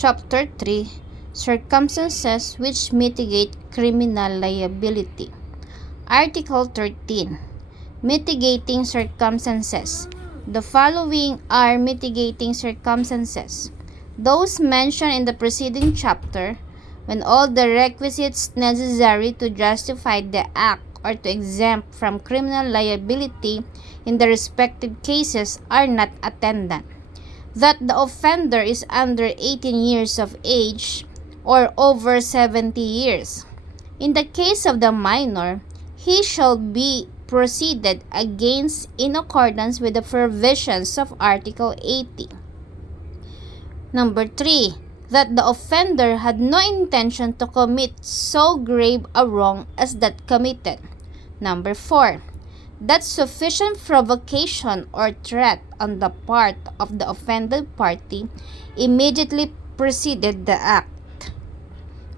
Chapter 3, Circumstances which mitigate criminal liability. Article 13, Mitigating circumstances. The following are mitigating circumstances: those mentioned in the preceding chapter, when all the requisites necessary to justify the act or to exempt from criminal liability in the respective cases are not attendant. That the offender is under 18 years of age or over 70 years. In the case of the minor, he shall be proceeded against in accordance with the provisions of Article 80. Number 3. That the offender had no intention to commit so grave a wrong as that committed. Number 4. That sufficient provocation or threat on the part of the offended party immediately preceded the act.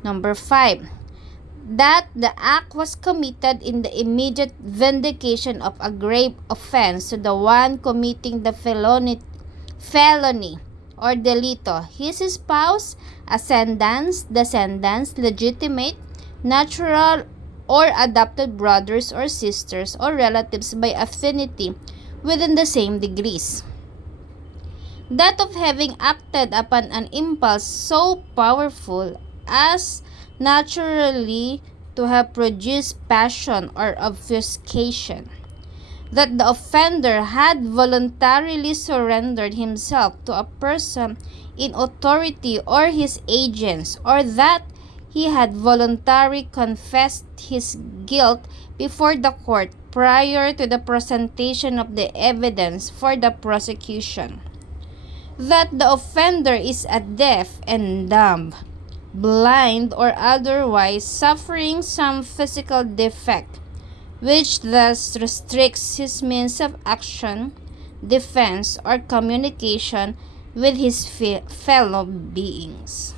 Number 5. That the act was committed in the immediate vindication of a grave offense to the one committing the felony or delito, his spouse, ascendants, descendants, legitimate, natural, or adopted brothers or sisters or relatives by affinity within the same degrees. That of having acted upon an impulse so powerful as naturally to have produced passion or obfuscation. That the offender had voluntarily surrendered himself to a person in authority or his agents, or that he had voluntarily confessed his guilt before the court prior to the presentation of the evidence for the prosecution. That the offender is a deaf and dumb, blind, or otherwise suffering some physical defect, which thus restricts his means of action, defense, or communication with his fellow beings.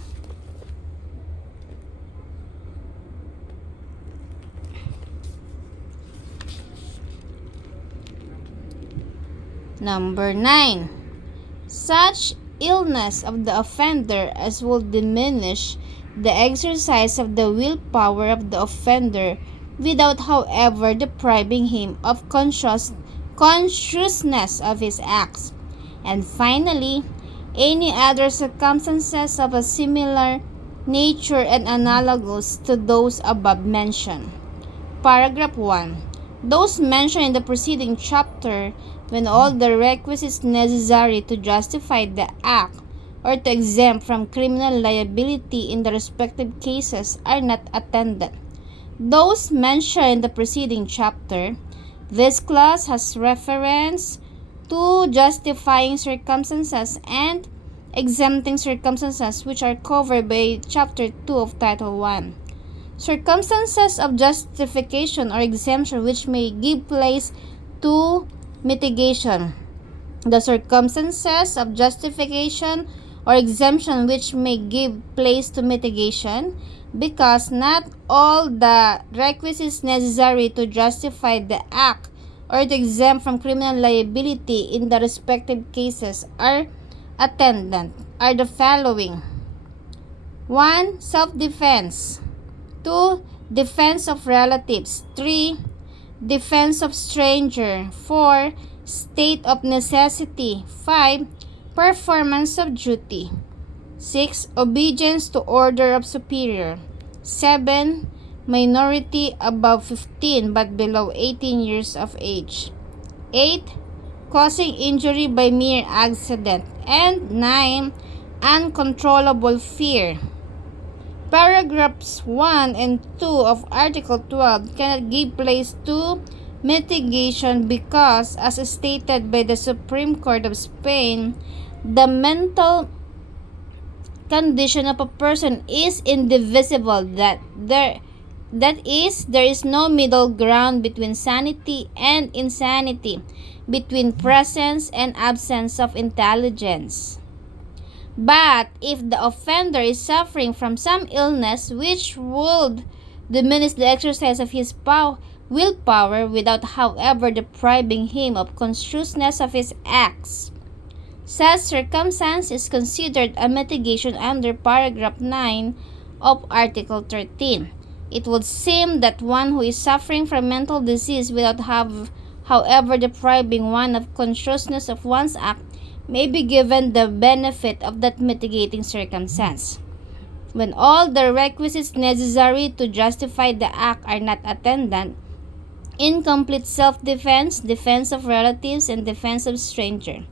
Number 9. Such illness of the offender as will diminish the exercise of the willpower of the offender without however depriving him of consciousness of his acts. And finally, any other circumstances of a similar nature and analogous to those above mentioned. Paragraph 1. Those mentioned in the preceding chapter, when all the requisites necessary to justify the act or to exempt from criminal liability in the respective cases are not attendant. Those mentioned in the preceding chapter, this clause has reference to justifying circumstances and exempting circumstances which are covered by Chapter 2 of Title 1. Circumstances of justification or exemption which may give place to mitigation. The circumstances of justification or exemption which may give place to mitigation, because not all the requisites necessary to justify the act or to exempt from criminal liability in the respective cases are attendant, are the following: 1. Self-defense. 2. Defense of relatives. 3. Defense of stranger. 4. State of necessity. 5. Performance of duty. 6. Obedience to order of superior. 7. Minority above 15 but below 18 years of age. 8. Causing injury by mere accident. And 9. Uncontrollable fear. Paragraphs 1 and 2 of Article 12 cannot give place to mitigation because, as stated by the Supreme Court of Spain, the mental condition of a person is indivisible, there is no middle ground between sanity and insanity, between presence and absence of intelligence. But if the offender is suffering from some illness which would diminish the exercise of his willpower without however depriving him of consciousness of his acts, Such circumstance is considered a mitigation under paragraph 9 of Article 13. It would seem that one who is suffering from mental disease without however depriving one of consciousness of one's act may be given the benefit of that mitigating circumstance. When all the requisites necessary to justify the act are not attendant, incomplete self-defense, defense of relatives, and defense of stranger,